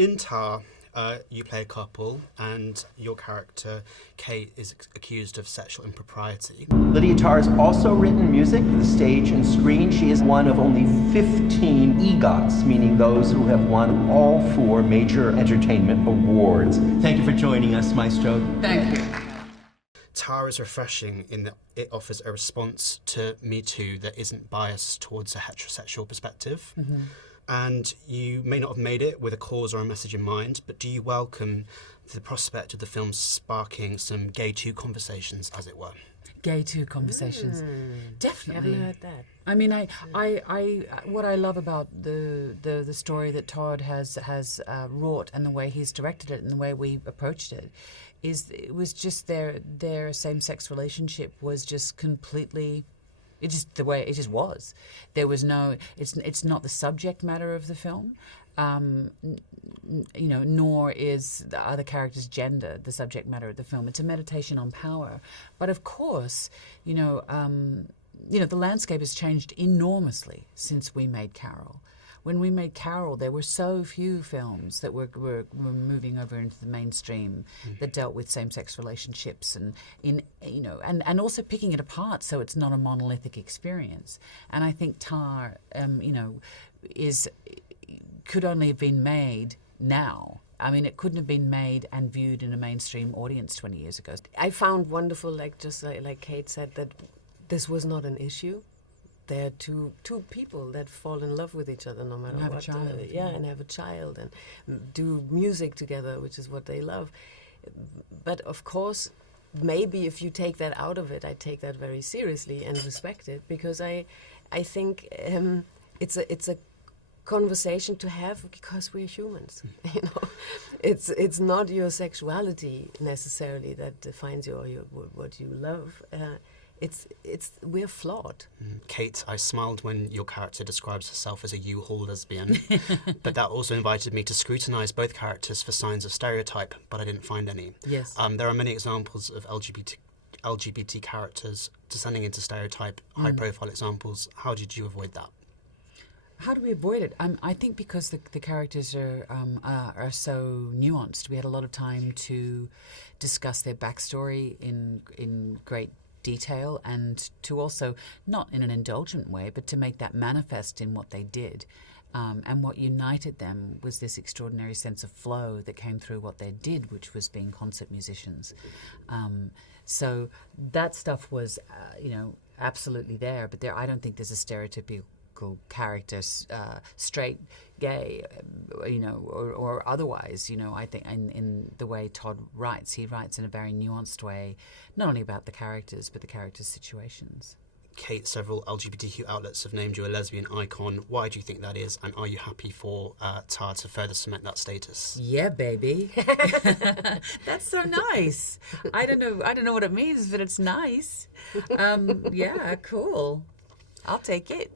In Tar, you play a couple, and your character, Cate, is accused of sexual impropriety. Lydia Tarr has also written music for the stage and screen. She is one of only 15 EGOTs, meaning those who have won all 4 major entertainment awards. Thank you for joining us, Maestro. Thank you. Tar is refreshing in that it offers a response to Me Too that isn't biased towards a heterosexual perspective. Mm-hmm. And you may not have made it with a cause or a message in mind, but do you welcome the prospect of the film sparking some GayToo conversations, as it were? GayToo conversations, definitely. Haven't heard that. I mean, I what I love about the story that Todd has wrought and the way he's directed it and the way we approached it, is it was just their same-sex relationship was just completely. It's just the way it just was. There was no. It's not the subject matter of the film, nor is the other character's gender the subject matter of the film. It's a meditation on power. But of course, the landscape has changed enormously since we made Carol. When we made Carol, there were so few films that were moving over into the mainstream that dealt with same-sex relationships and also picking it apart so it's not a monolithic experience. And I think Tar, could only have been made now. I mean, it couldn't have been made and viewed in a mainstream audience 20 years ago. I found wonderful, like Cate said, that this was not an issue. They're two people that fall in love with each other no matter what. And have a child and do music together, which is what they love. But of course, maybe if you take that out of it, I take that very seriously and respect it, because I think it's a conversation to have because we're humans. It's not your sexuality necessarily that defines you or what you love. We're flawed. Cate, I smiled when your character describes herself as a U-Haul lesbian, but that also invited me to scrutinise both characters for signs of stereotype, but I didn't find any. Yes. There are many examples of LGBT characters descending into stereotype, high-profile examples. How did you avoid that? How do we avoid it? I think because the characters are so nuanced. We had a lot of time to discuss their backstory in great detail, and to also, not in an indulgent way, but to make that manifest in what they did. And what united them was this extraordinary sense of flow that came through what they did, which was being concert musicians. So that stuff was, absolutely there, but I don't think there's a stereotypical character, straight, gay, or otherwise. I think in the way Todd writes, he writes in a very nuanced way, not only about the characters, but the characters' situations. Cate, several LGBTQ outlets have named you a lesbian icon. Why do you think that is, and are you happy for Tar to further cement that status? Yeah, baby. That's so nice. I don't know what it means, but it's nice. Yeah, cool. I'll take it.